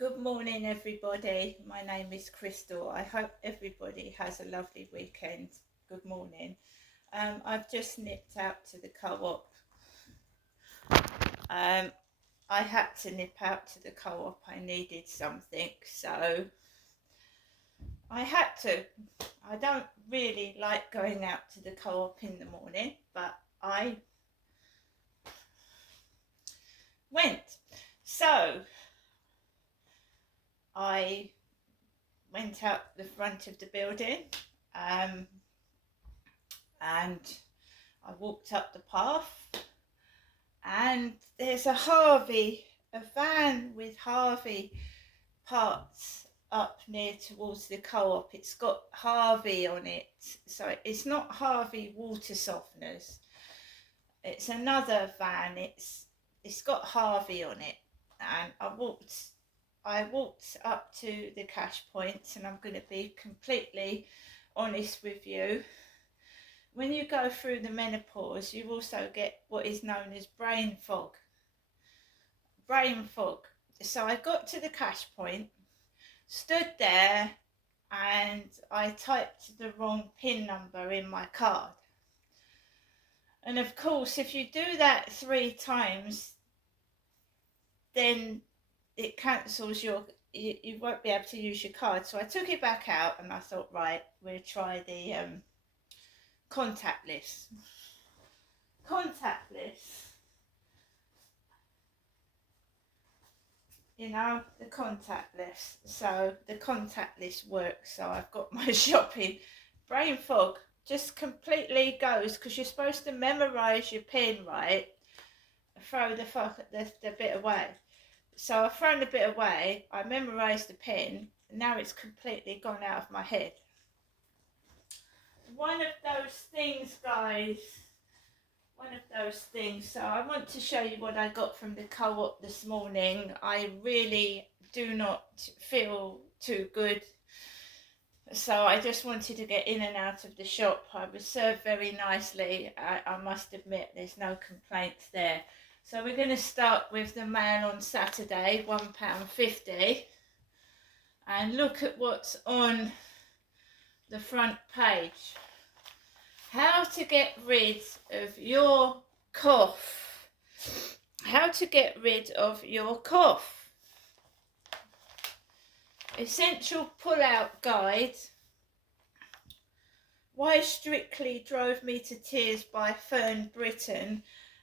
Good morning, everybody. My name is Crystal. I hope everybody has a lovely weekend. Good morning. I've just nipped out to the co-op. I had to nip out to the co-op. I needed something, so I had to. I don't really like going out to the co-op in the morning, but I went. So I went out the front of the building, and I walked up the path, and there's a van with Harvey parts up near towards the co-op. It's got Harvey on it, so it's not Harvey water softeners. It's another van. It's got Harvey on it, and I walked up to the cash point, and I'm going to be completely honest with you. When you go through the menopause, you also get what is known as brain fog. So I got to the cash point, stood there, and I typed the wrong PIN number in my card. And of course, if you do that 3 times, then it cancels you won't be able to use your card. So I took it back out, and I thought, right, we'll try the contactless. The contactless. So the contactless works. So I've got my shopping. Brain fog just completely goes, because you're supposed to memorize your pin, right? Throw the bit away. So I've thrown the bit away. I memorized the pin. And now it's completely gone out of my head. One of those things, guys. One of those things. So I want to show you what I got from the co-op this morning. I really do not feel too good, so I just wanted to get in and out of the shop. I was served very nicely. I must admit, there's no complaints there. So we're going to start with the mail on Saturday, £1.50, and look at what's on the front page. How to get rid of your cough. How to get rid of your cough. Essential pull-out guide. Why Strictly Drove Me to Tears by Fern Britton,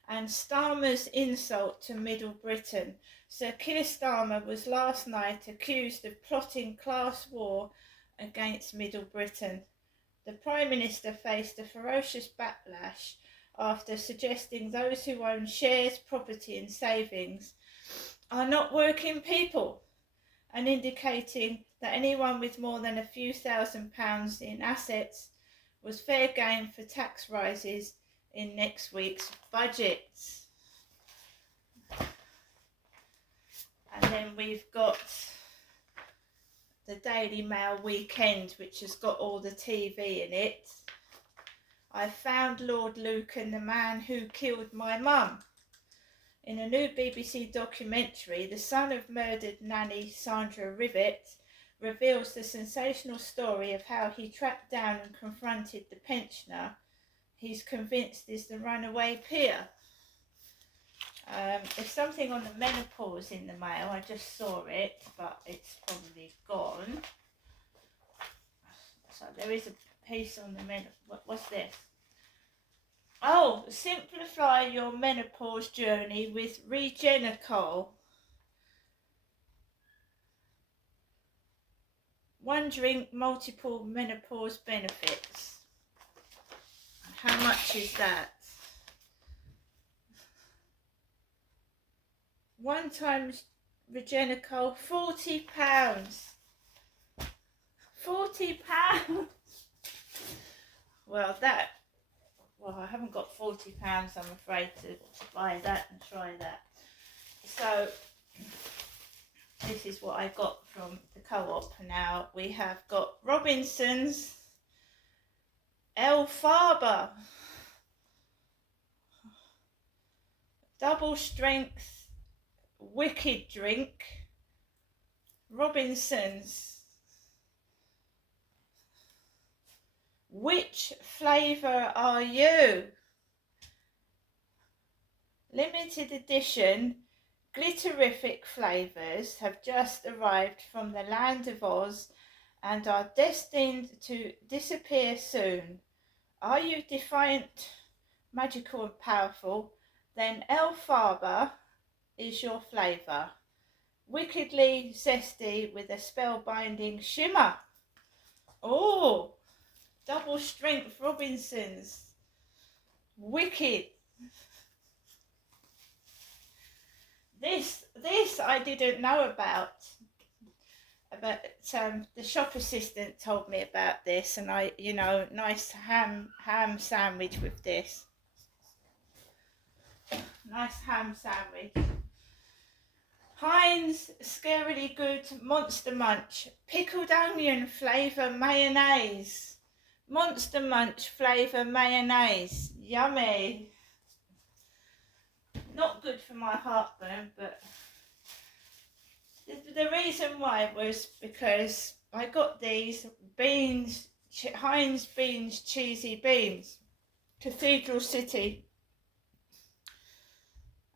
and Starmer's insult to Middle Britain. Sir Keir Starmer was last night accused of plotting class war against Middle Britain. The Prime Minister faced a ferocious backlash after suggesting those who own shares, property and savings are not working people, and indicating that anyone with more than a few £1,000s in assets was fair game for tax rises in next week's budget. And then we've got the Daily Mail Weekend, which has got all the TV in it. I found Lord Lucan, the man who killed my mum. In a new BBC documentary, the son of murdered nanny Sandra Rivet reveals the sensational story of how he tracked down and confronted the pensioner he's convinced is the runaway peer. There's something on the menopause in the mail. I just saw it, but it's probably gone. So there is a piece on the menopause. What's this? Oh, simplify your menopause journey with Regenicol. One drink, multiple menopause benefits. How much is that? 1 times Regenicol, £40. £40. Well, I haven't got £40, I'm afraid, to buy that and try that. So this is what I got from the co-op. Now we have got Robinson's Elphaba double strength wicked drink, Robinsons. Which flavour are you? Limited edition glitterific flavours have just arrived from the land of Oz and are destined to disappear soon. Are you defiant, magical and powerful? Then Elphaba is your flavour. Wickedly zesty with a spellbinding shimmer. Oh, double strength Robinsons. Wicked. This I didn't know about. But the shop assistant told me about this, and I, nice ham sandwich with this. Nice ham sandwich. Heinze Scarily Good Monster Munch Pickled Onion Flavour Mayonnaise. Monster Munch Flavour Mayonnaise. Yummy. Not good for my heartburn, but the reason why was because I got these beans, Heinz beans, cheesy beans, Cathedral City.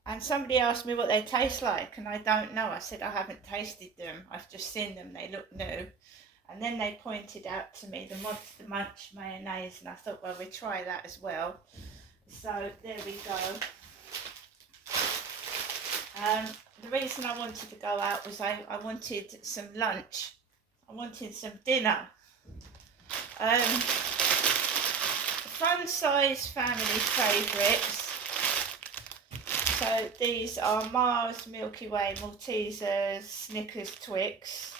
And somebody asked me what they taste like, and I don't know. I said I haven't tasted them. I've just seen them. They look new. And then they pointed out to me the Monster Munch mayonnaise, and I thought, well, we'll try that as well. So there we go. The reason I wanted to go out was I wanted some lunch. I wanted some dinner. Fun size family favourites. So these are Mars, Milky Way, Maltesers, Snickers, Twix.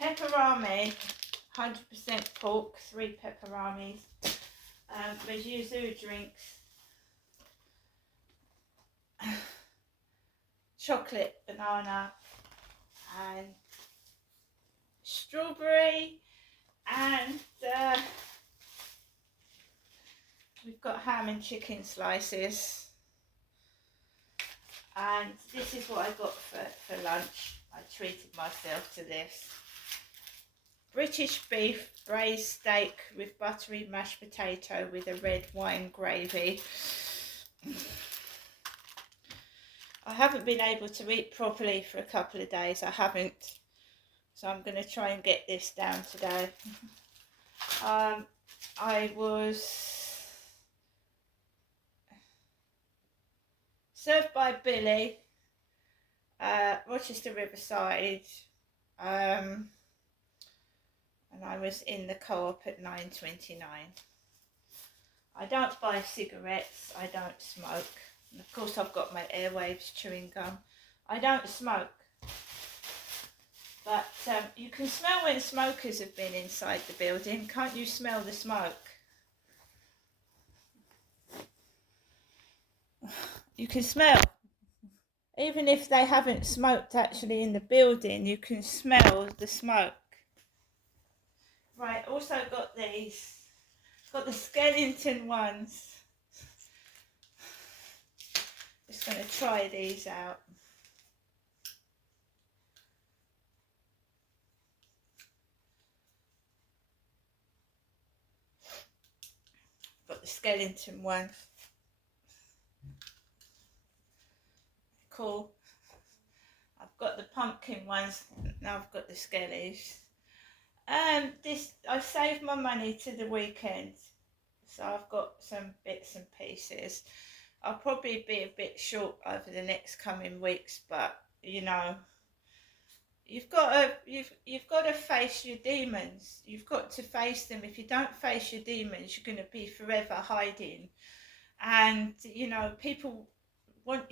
Pepperami, 100% pork, 3 pepperamis. Yuzu drinks. Chocolate, banana, and strawberry, and we've got ham and chicken slices. And this is what I got for lunch. I treated myself to this. British beef braised steak with buttery mashed potato with a red wine gravy. I haven't been able to eat properly for a couple of days. I haven't. So I'm going to try and get this down today. I was served by Billy, Rochester Riverside, and I was in the Co-op at 9:29. I don't buy cigarettes, I don't smoke, and of course I've got my Airwaves chewing gum. I don't smoke, but you can smell when smokers have been inside the building. Can't you smell the smoke? You can smell. Even if they haven't smoked actually in the building, you can smell the smoke. Right, also got these. Got the skeleton ones. Just going to try these out. Got the skeleton ones. Cool. I've got the pumpkin ones. Now I've got the skellies. This I saved my money to the weekend, so I've got some bits and pieces. I'll probably be a bit short over the next coming weeks, but you know, you've got to face your demons. You've got to face them. If you don't face your demons, you're going to be forever hiding. And you know, people want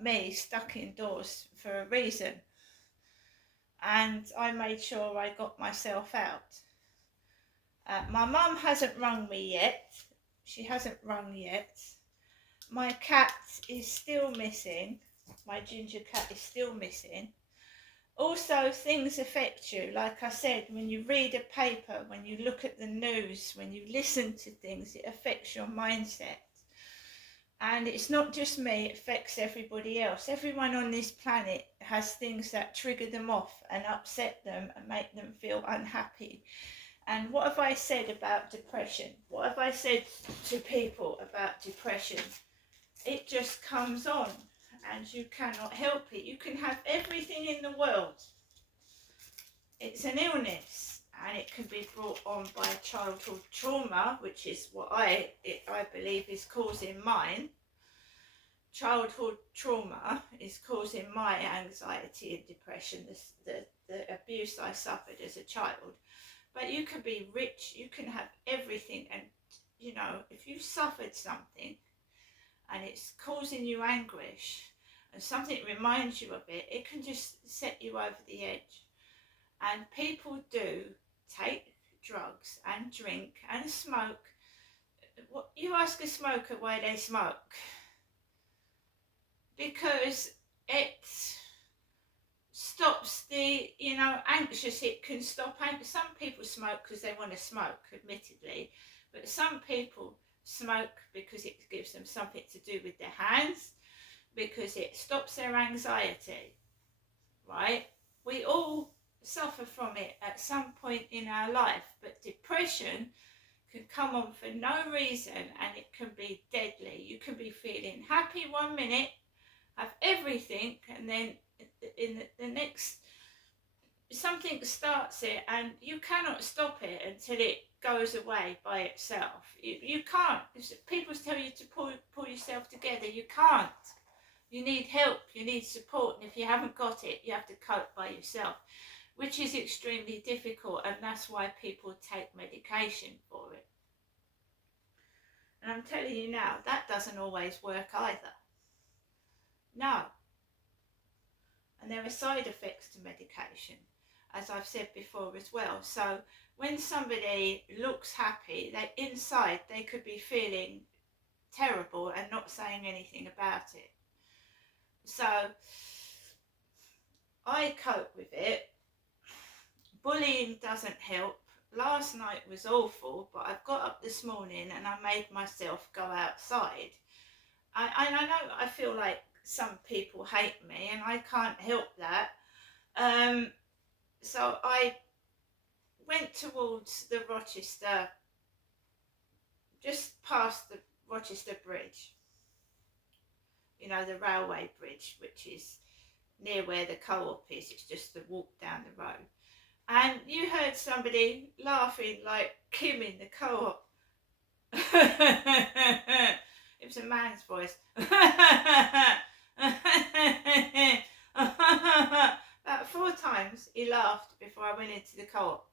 me stuck indoors for a reason. And I made sure I got myself out. My mum hasn't rung me yet. She hasn't rung yet. My cat is still missing. My ginger cat is still missing. Also, things affect you. Like I said, when you read a paper, when you look at the news, when you listen to things, it affects your mindset. And it's not just me, it affects everybody else. Everyone on this planet has things that trigger them off and upset them and make them feel unhappy. And what have I said about depression? What have I said to people about depression? It just comes on and you cannot help it. You can have everything in the world. It's an illness and it can be brought on by childhood trauma, which is what I believe is causing mine. Childhood trauma is causing my anxiety and depression, the abuse I suffered as a child. But you can be rich, you can have everything, and you know, if you suffered something and it's causing you anguish and something reminds you of it, it can just set you over the edge. And people do take drugs and drink and smoke. You ask a smoker why they smoke. Because it stops the, anxious, it can stop. Some people smoke because they want to smoke, admittedly, but some people smoke because it gives them something to do with their hands, because it stops their anxiety, right? We all suffer from it at some point in our life, but depression can come on for no reason and it can be deadly. You can be feeling happy 1 minute, have everything, and then in the next, something starts it and you cannot stop it until it goes away by itself. You can't. People tell you to pull yourself together. You can't. You need help, you need support, and if you haven't got it, you have to cope by yourself, which is extremely difficult, and that's why people take medication for it. And I'm telling you now, that doesn't always work either. No. And there are side effects to medication, as I've said before as well. So when somebody looks happy, inside they could be feeling terrible and not saying anything about it. So I cope with it. Bullying doesn't help. Last night was awful, but I've got up this morning and I made myself go outside. I know I feel like some people hate me and I can't help that. So I went towards the Rochester, just past the Rochester Bridge. You know, the railway bridge, which is near where the co-op is. It's just a walk down the road. And you heard somebody laughing like Kim in the co-op. It was a man's voice. About 4 times he laughed before I went into the co-op.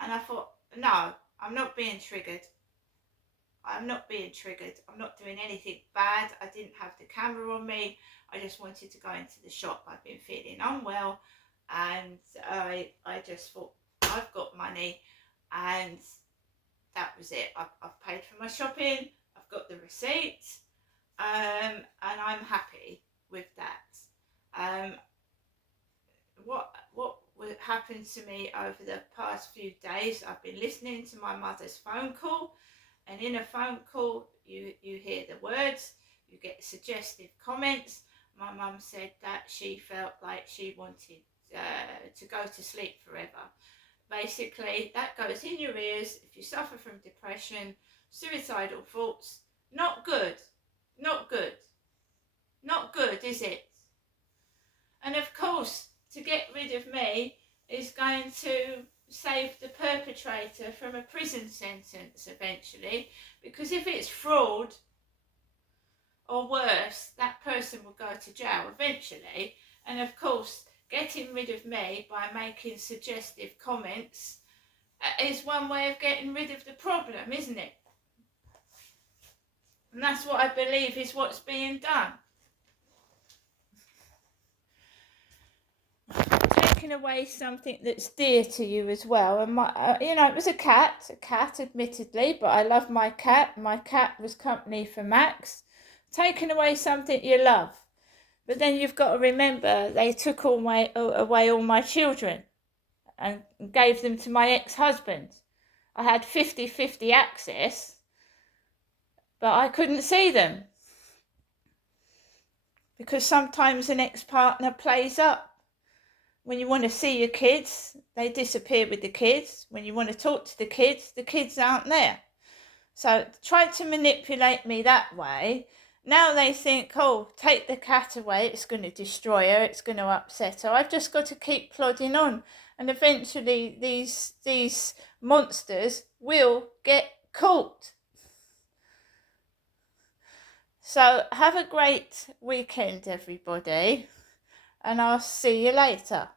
And I thought, no, I'm not being triggered. I'm not being triggered. I'm not doing anything bad. I didn't have the camera on me. I just wanted to go into the shop. I've been feeling unwell and I just thought, I've got money, and that was it. I've paid for my shopping. I've got the receipt, and I'm happy with that. What happened to me over the past few days, I've been listening to my mother's phone call, and in a phone call you hear the words, you get suggestive comments. My mum said that she felt like she wanted to go to sleep forever. Basically, that goes in your ears if you suffer from depression, suicidal thoughts. Not good. Not good. Not good, is it? And of course, to get rid of me is going to save the perpetrator from a prison sentence eventually, because if it's fraud or worse, that person will go to jail eventually. And of course, getting rid of me by making suggestive comments is one way of getting rid of the problem, isn't it? And that's what I believe is what's being done. Taking away something that's dear to you as well. And it was a cat, admittedly, but I love my cat. My cat was company for Max. Taking away something you love. But then you've got to remember, they took away all my children and gave them to my ex-husband. I had 50-50 access, but I couldn't see them because sometimes an ex-partner plays up. When you want to see your kids, they disappear with the kids. When you want to talk to the kids aren't there. So tried to manipulate me that way. Now they think, oh, take the cat away, it's going to destroy her, it's going to upset her. I've just got to keep plodding on. And eventually these monsters will get caught. So have a great weekend, everybody, and I'll see you later.